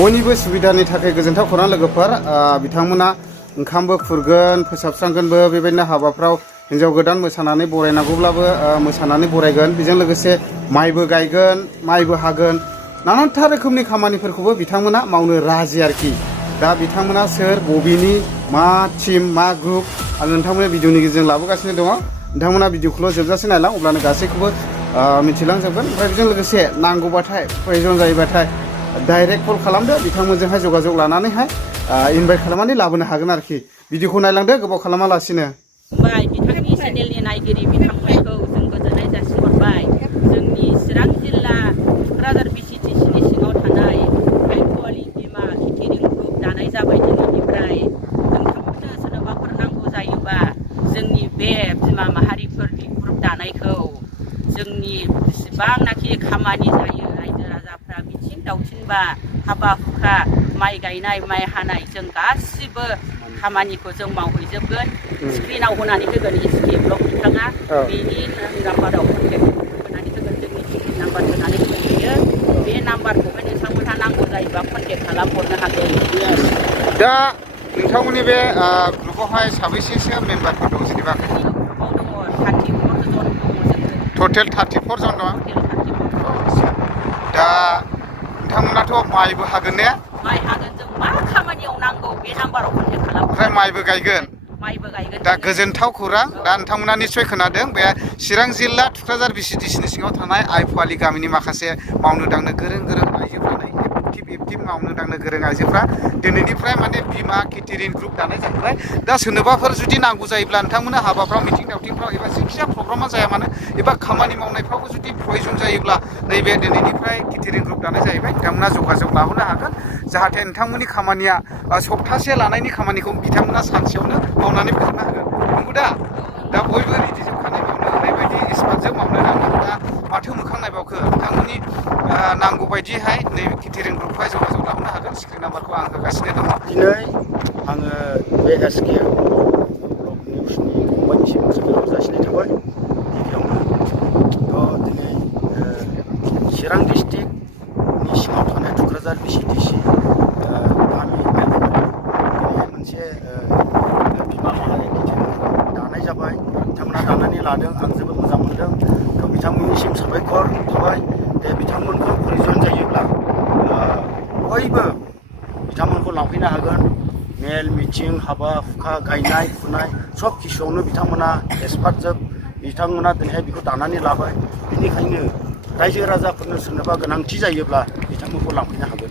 बयनिबो सुबिदानि थाखाय गोजोनथाव खौरां लोगोफोर बिथांमोना ओंखामबो खुरगोन फोसाबस्रांगोनबो बेबायदिनो हाबाफ्राव हिन्जाव गोदान मोसानानै बरायनांगौब्लाबो मोसानानै बरायगोन बेजों लोगोसे माइबो गायगोन माइबो हागोन नानानथा रोखोमनि खामानिफोरखौबो बिथांमोना मावनो राजि आरोखि दा बिथांमोना सोर बबेनि मा टीम मा ग्रुप आं नोंथांमोननि भिडिअनि गेजेरजों लाबोगासिनो दङ नोंथांमोना भिडिअखौल' जोबजासे नायलां अब्लानो गासैखौबो मिथिलांजोबगोन ओमफ्राय बेजों लोगोसे नांगौबाथाय प्रयजन जायोबाथाय डाइरेक्ट कल खालामदो बिथांमोनजोंहाय जगाजग लानानैहाय इनभाइट खालामनानै लाबोनो हागोन आरोखि भिडिअखौ नायलांदो गोबाव खालामालासिनो बिथांनि चेनेलनि नायगिरि बिथांमोनखौ जों गोजोननाय जासिहरबाय जोंनि चिरां जिल्ला क'क्राझार BCTC सिङाव थानाय आइफवालि बिमा केटारिं ग्रुप दानाय जाबाय दिनैनिफ्राय नोंथांमोननो सोरनोबाफोर नांगौ जायोबा जोंनि बे बिमा माहारिफोरनि ग्रुप दानायखौ जोंनि बेसेबांनाखि खामानि जायो रायजो राजाफ्रा मिथिं दावथिंबा हाबा हुखा माइ गायनाय माइ हानाय जों गासिबो खामानिखौ जों मावहैजोबगोन स्क्रिनाव होनानै होगोन एसके ब्लक बिथाङा बेनि नाम्बाराव कन्टेक्ट होनानै होगोन जोंनि स्क्रिन नाम्बार होनानै होगोन बियो बे नाम्बारखौहाय नोंथांमोनहा नांगौ जायोबा कन्टेक्ट खालामहरनो हागोन दा नोंथांमोननि बे ग्रुपावहाय साबैसेसो मेम्बारफोर दं जेनेबा ग्रुपाव दङ 34 जन दङ जोङो टटेल 34 जन दं दा नोंथांमोनाथ' माइबो हागोन ने माइ हागोन जों मा खामानियाव नांगौ बे नाम्बाराव कन्टेक्ट खालाम ओमफ्राय माइबो गायगोन दा गोजोनथाव खौरां दा नोंथांमोना निस्सय खोनादों बे चिरां जिल्ला थुक्राझार BCTC सिङाव थानाय आइफवालि गामिनि माखासे मावनो दांनो गोरों आइजोफ्रानो एक्टिभ मावनो दांनो गोरों आइजोफ्रा दिनैनिफ्राय माने बिमा केटारिं ग्रुप दानाय जाहैबाय दा सोरनोबाफोर जुदि नांगौ जायोब्ला नोंथांमोना हाबाफ्राव मिथिं दावथिंफ्राव एबा जायखिजाया प्रग्रामा जाया मानो एबा खामानि मावनायफ्रावबो जुदि प्रयजन जायोब्ला नैबे दिनैनिफ्राय केटारिं ग्रुप दानाय जाहैबाय बिथांमोना जगाजग लाहरनो हागोन जाहाथे नोंथांमोननि खामानिया सप्तासे लानायनि खामानिखौ बिथांमोना सानसेयावनो मावनानै फोजोबनो हागोन नंगौ दा बयबो रेडि जोबखानाय मावनो ओरैबायदि एक्सपार्टजों मावनो नांगौ दा माथो मोखां नायबावखो नोंथांमोननि नांगौ बायदिहाय नैबे केटारिं ग्रुपहाय जगाजग लाहरनो हागोन स्क्रिन नाम्बारखौ आं होगासिनो दङ दिनै आङो बे एसके ब्लक निउसनि फंबायनिसिम जोबोद जासिनाय थाबाय गिबियावनो दिनै चिरां डिस्ट्रिक्टनि सिङाव थानाय थुक्राझार BCTC गामि दिनै मोनसे बिमा माहारि केटारिं दानाय जाबाय बिथांमोना दानानै लादों आं जोबोद मोजां मोनदों बिथांमोननिसिम साबायखर थाबाय बिथांमोनखौ प्रयजन जायोब्ला बयबो बिथांमोनखौ लांफैनो हागोन मेल मिटिं हाबा हुखा गायनाय फुनाय सब किसुआवनो बिथांमोना एक्सपार्ट जोब बिथांमोना दिनैहाय बेखौ दानानै लाबाय बेनिखायनो रायजो राजाफोरनो सोरनोबा गोनांथि जायोब्ला बिथांमोनखौ लांफैनो हागोन